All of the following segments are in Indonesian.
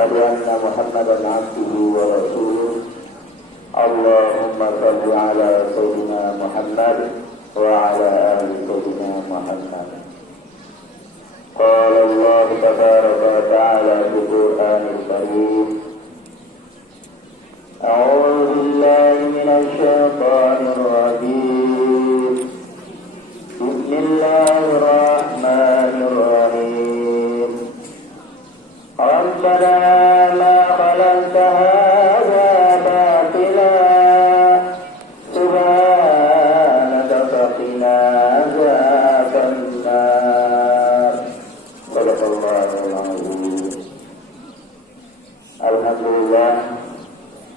وأشهد أن محمدا عبده ورسوله اللهم صل على سيدنا محمد وعلى آل سيدنا محمد. قال الله تبارك وتعالى في القرآن الكريم أعوذ بالله من الشيطان الرجيم بسم الله الرحمن الرحيم ربنا ما خلقت هذا باطلا سبحانك فقنا عذاب النار. صدق الله العظيم. Alhamdulillah,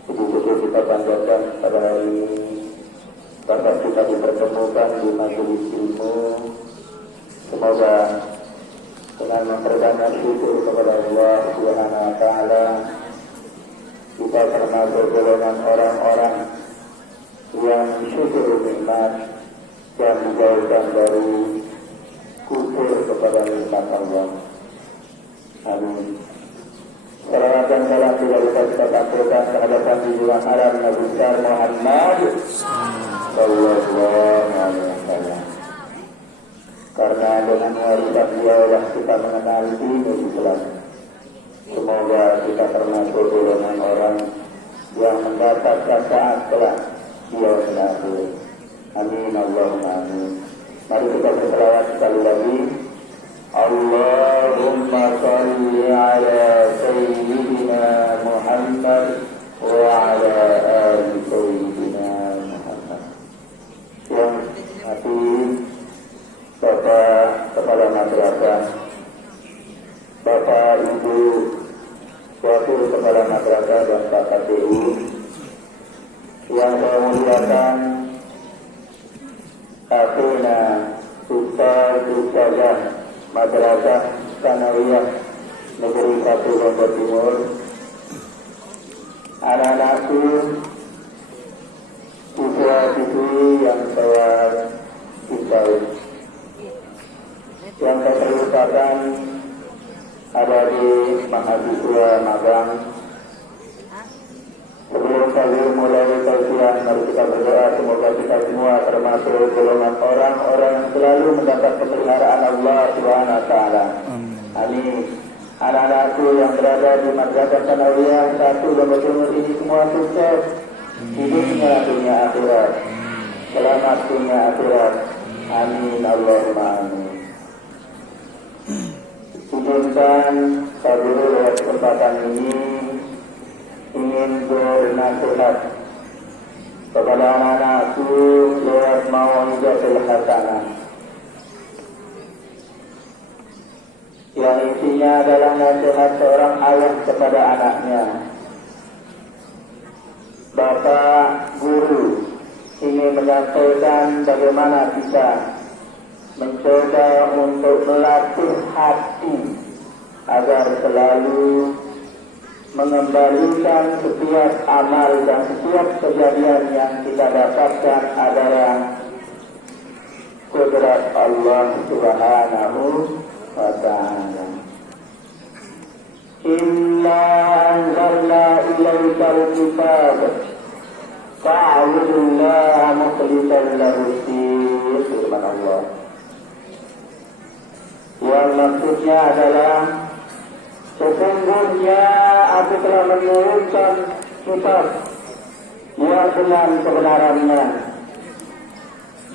puji-puji kita panjatkan pada hari ini dapat kita dipertemukan di majelis ilmu. Semoga dengan memperbanyak syukur kepada Allah Subhanahu wa taala kita termasuk golongan orang-orang yang syukur nikmat dan dijauhkan dari kufur kepada nikmat Allah. Amin. Salawat dan salam juga bisa kita tampilkan kehadapan junjungan alam Nabi besar Muhammad sallallahu alaihi wasallam. Karena dengan warisan dialah kita mengenal dinul Islam. Semoga kita termasuk golongan orang yang mendapatkan saat kelak dia akhir. Amin Allahumma amin. Mari kita berselawat sekali lagi. Allahumma salli ala sayyidina Muhammad wa ala ali sayyidina Muhammad. Yang hati Bapak Kepala Madrasah, Bapak Ibu Wakil Kepala Madrasah dan Pak KPU yang saya muliakan, Akhina Ustazah Madrasah Sanawiyah Negeri 1 Lombok Timur, anak-anakku, siswa-siswi yang saya cintai. Yang saya perlukan ada di mahasiswa magang. Sebelum kami mulai tausiah, mari kita berdoa semoga kita semua termasuk golongan orang-orang yang selalu mendapat pemeliharaan Allah Subhanahu wa taala. Amin. Anak-anakku yang berada di Madrasah Sanawiyah 1 Lombok Timur ini semua sukses di dunia akhirat. Selamat dunia akhirat. Amin Allahumma amin. Izinkan saya dulu lewat kesempatan ini ingin bernasihat kepada anak-anakku lewat mau'izatul hasanah yang isinya adalah nasihat seorang ayah kepada anaknya. Bapak guru ingin menyampaikan bagaimana kita mencoba untuk melatih hati agar selalu mengembalikan setiap amal dan setiap kejadian yang kita dapatkan adalah kudrat Allah Subhanahu wa ta'ala. Inna anzalna ilaikal kitab fa'budullaha mukhlishan lahu-d-din. Firman Allah. Yang maksudnya adalah sesungguhnya aku telah menurunkan kitab yang dengan kebenarannya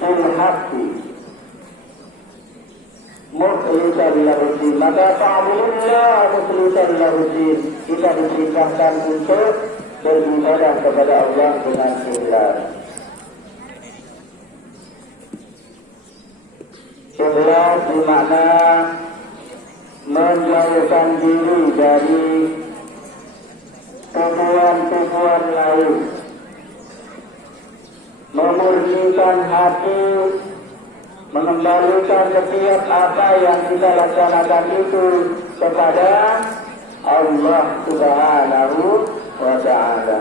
bil haqqi mukhlishan lahu-d-din. Maka fa'budullah mukhlishan lahu-d-din, kita diperintahkan untuk beribadah kepada Allah dengan ikhlas. Ikhlas bermakna menjauhkan diri dari tujuan-tujuan lain, memurnikan hati, mengembalikan setiap apa yang kita laksanakan itu kepada Allah Subhanahu wa ta'ala.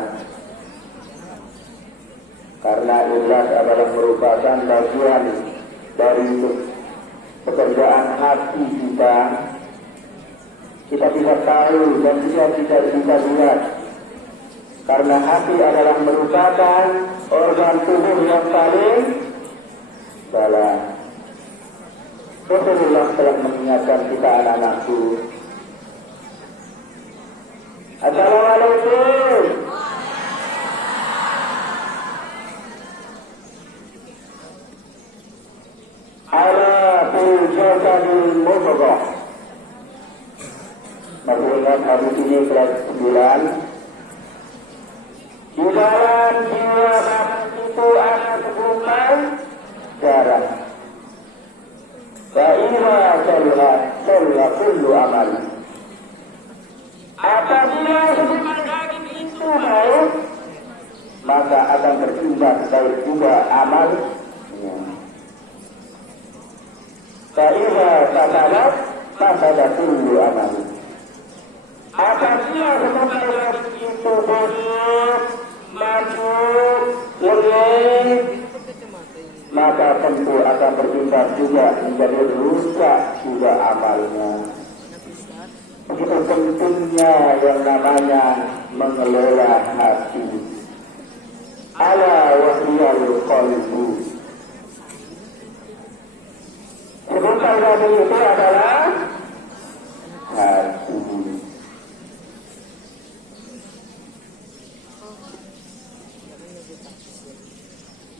Karena ikhlas adalah merupakan bagian dari pekerjaan hati kita kita bisa tahu dan juga tidak bisa lihat. Karena hati adalah merupakan organ tubuh yang paling salah. Rasulullah telah mengingatkan kita anak-anakku. Assalamualaikum. Ala tujasadil mudghah. Masih ingat hadis ini kelas 9. Di dalam jiwa itu ada segumpal darah. Fa'ila saluha kullu amal. Apabila segumpal daging itu baik, maka akan bertindak baik juga amal. Fa'ila fasadat fasada kullu amal. Apabila segumpal daging itu buruk, masuk lengah, maka tentu akan bertindak juga menjadi rusak juga amalnya. Begitu pentingnya yang namanya mengelola hati. Ala wahyal qalbu. Sebentar lagi itu adalah hati.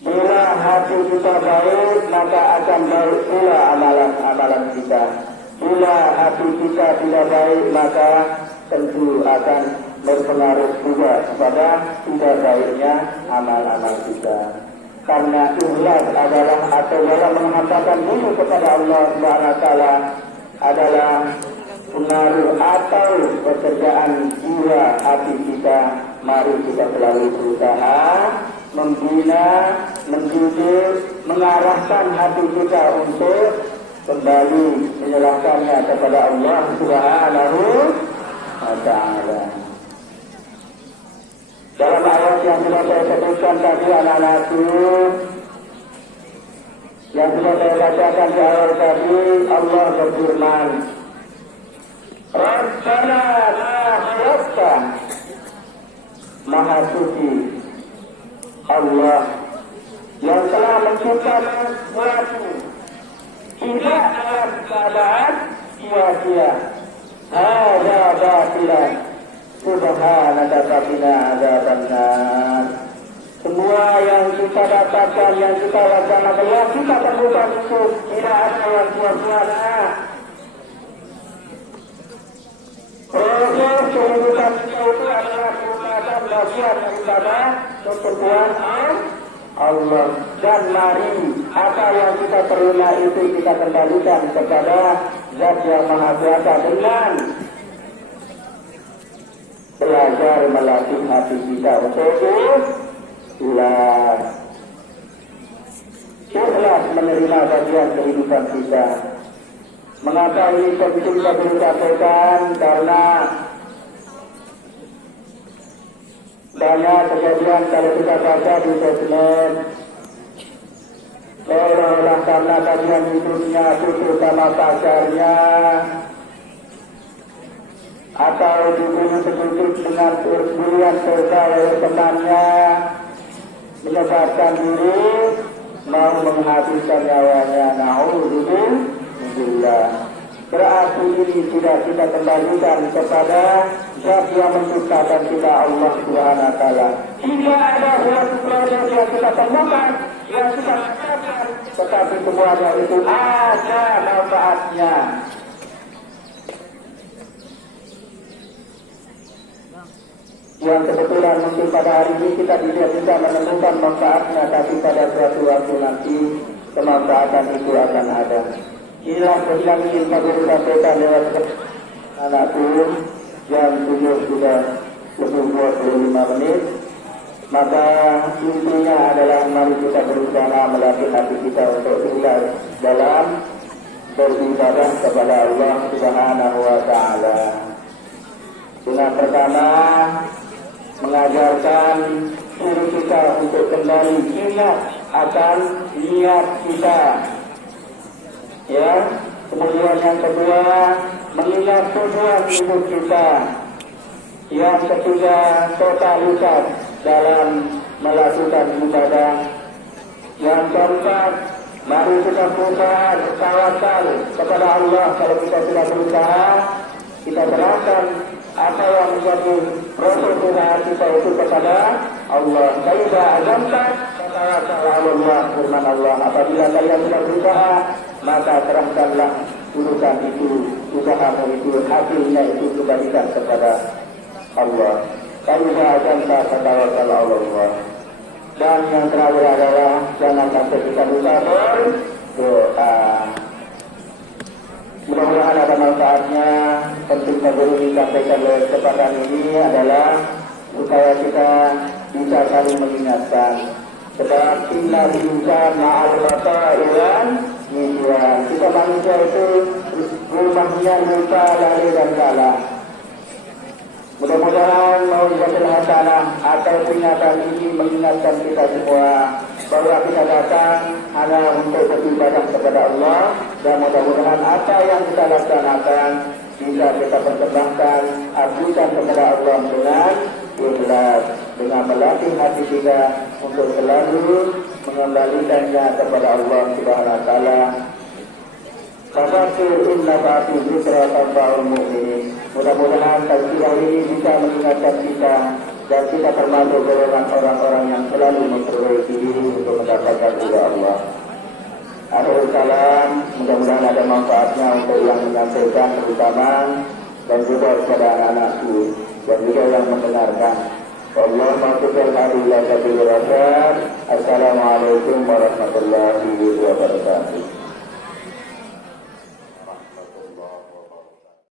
Bila hati kita baik, maka akan baik pula amalan-amalan kita. Bila hati kita tidak baik, maka tentu akan berpengaruh juga kepada tidak baiknya amal-amal kita. Karena ikhlas adalah atau dalam menghambakan diri kepada Allah Subhanahu wa taala adalah pengaruh atau pekerjaan jiwa hati kita. Mari kita selalu berusaha membina, mendidik, mengarahkan hati kita untuk kembali menyerahkannya kepada Allah Subhanahu wa taala. Dalam ayat yang sudah saya sebutkan tadi anak-anakku, yang sudah saya bacakan di awal tadi, Allah berfirman, Rabbana la khalaqta, Maha Suci Allah yang telah menciptakan sesuatu tidak dalam keadaan sia-sia. Hadza batilan subhanaka faqina adzabannar. Semua yang kita dapatkan, yang kita laksanakan, yang kita temukan itu tidak ada yang sia-sia. Proses kehidupan kita itu adalah merupakan bagian daripada ketentuan Allah. Dan mari apa yang kita terima itu kita kembalikan kepada Zat yang Maha Kuasa dengan belajar melatih hati kita untuk ikhlas menerima bagian kehidupan kita. Mengapa ini penting saya sampaikan? Karena banyak kejadian kalau kita baca di sosmed, seolah-olah karena bagian hidupnya putus sama pacarnya, atau dibunuh sedikit dengan perburuan dosa oleh temannya, menyebabkan diri mau menghabiskan nyawanya. Na'udzubillah. Berarti ini tidak kita kembalikan kepada Zat yang menciptakan kita, Allah Subhanahu wa taala. Tidak ada suatu proses yang kita temukan, yang kita katakan, tetapi semuanya itu ada manfaatnya. Yang kebetulan mungkin pada hari ini kita tidak bisa menemukan manfaatnya, tapi pada suatu waktu nanti kemanfaatan itu akan ada. Inilah yang ingin saya sampaikan lewat anakku. Jam 7 sudah lebih 25 menit. Maka intinya adalah mari kita berusaha melatih hati kita untuk ikhlas dalam beribadah kepada Allah Subhanahu wa taala. Dengan pertama mengajarkan diri kita untuk kembali ingat akan niat kita. Ya, Kemudian yang kedua, mengingat tujuan hidup kita. Yang ketiga, totalitas dalam melakukan ibadah. Yang keempat, mari kita berusaha bertawakal kepada Allah. Kalau kita sudah berusaha, kita serahkan apa yang menjadi proses usaha kita itu kepada Allah. Kaifa azamta fatawakal 'ala Allah, firman Allah. Apabila kalian sudah berusaha, maka serahkanlah urusan itu, usahamu itu, hasilnya itu kembalikan kepada Allah. Kaifa azamta fatawakal 'ala Allah. Dan yang terakhir adalah jangan sampai kita lupa berdoa. Mudah-mudahan ada manfaatnya. Penting dulu disampaikan oleh kesempatan ini adalah supaya kita bisa saling mengingatkan. Sebab inna insan ma'al masa'ilan nisyan. Kita manusia itu rumahnya lupa, lari dan salah. Mudah-mudahan mau dijadikan hasanah atau peringatan ini mengingatkan kita semua bahwa kita datang hanya untuk beribadah kepada Allah, dan mudah-mudahan apa yang kita laksanakan bisa kita persembahkan, abdikan kepada Allah dengan ikhlas, dengan melatih hati kita untuk selalu mengembalikannya kepada Allah Subhanahu wa taala. Fadzakir in nafa'ati dzikra tanfa'ul mu'minin. Mudah-mudahan tazkirah ini bisa mengingatkan kita dan kita termasuk golongan orang-orang yang selalu memperbaiki diri untuk mendapatkan ridha Allah. Akhirul kalam, mudah-mudahan ada manfaatnya untuk yang menyampaikan terutama dan juga kepada anak-anakku dan juga yang mendengarkan. Allahumma tufil hari ila sabil rasyad. Assalamualaikum warahmatullahi wabarakatuh.